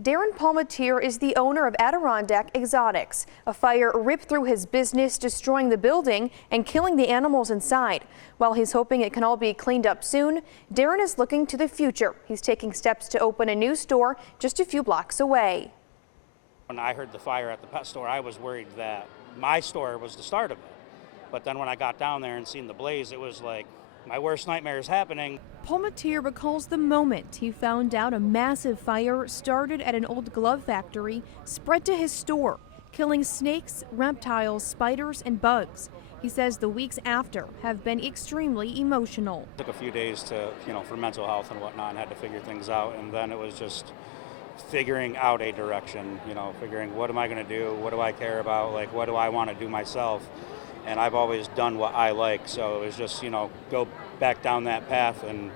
Darren Palmatier is the owner of Adirondack Exotics. A fire ripped through his business, destroying the building and killing the animals inside. While he's hoping it can all be cleaned up soon, Darren is looking to the future. He's taking steps to open a new store just a few blocks away. When I heard the fire at the pet store, I was worried that my store was the start of it. But then when I got down there and seen the blaze, it was like my worst nightmare is happening. Palmatier recalls the moment he found out a massive fire started at an old glove factory, spread to his store, killing snakes, reptiles, spiders, and bugs. He says the weeks after have been extremely emotional. It took a few days to, for mental health and whatnot, and had to figure things out. And then it was just figuring out a direction, figuring what am I going to do? What do I care about? Like, what do I want to do myself? And I've always done what I like, so it was just, go back down that path and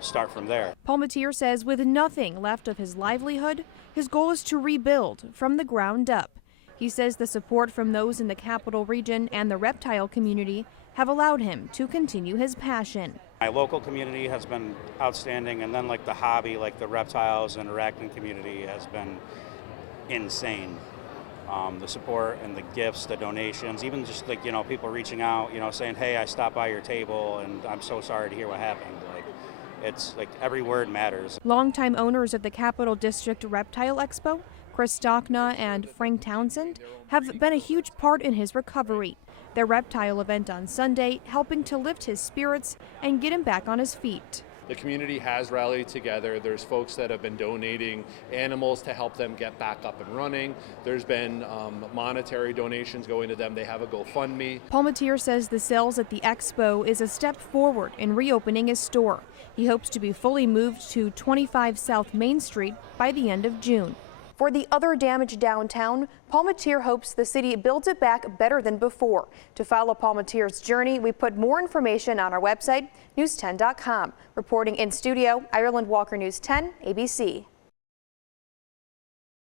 start from there. Palmatier says with nothing left of his livelihood, his goal is to rebuild from the ground up. He says the support from those in the capital region and the reptile community have allowed him to continue his passion. My local community has been outstanding, and then like the hobby, like the reptiles and arachnid community has been insane. The support and the gifts, the donations, even just like, people reaching out, saying, hey, I stopped by your table and I'm so sorry to hear what happened. Like, it's like every word matters. Longtime owners of the Capital District Reptile Expo, Chris Stockna and Frank Townsend, have been a huge part in his recovery. Their reptile event on Sunday helping to lift his spirits and get him back on his feet. The community has rallied together. There's folks that have been donating animals to help them get back up and running. There's been monetary donations going to them. They have a GoFundMe. Palmatier says the sales at the expo is a step forward in reopening his store. He hopes to be fully moved to 25 South Main Street by the end of June. For the other damage downtown, Palmatier hopes the city builds it back better than before. To follow Palmatier's journey, we put more information on our website, news10.com. Reporting in studio, Ireland Walker, News 10, ABC.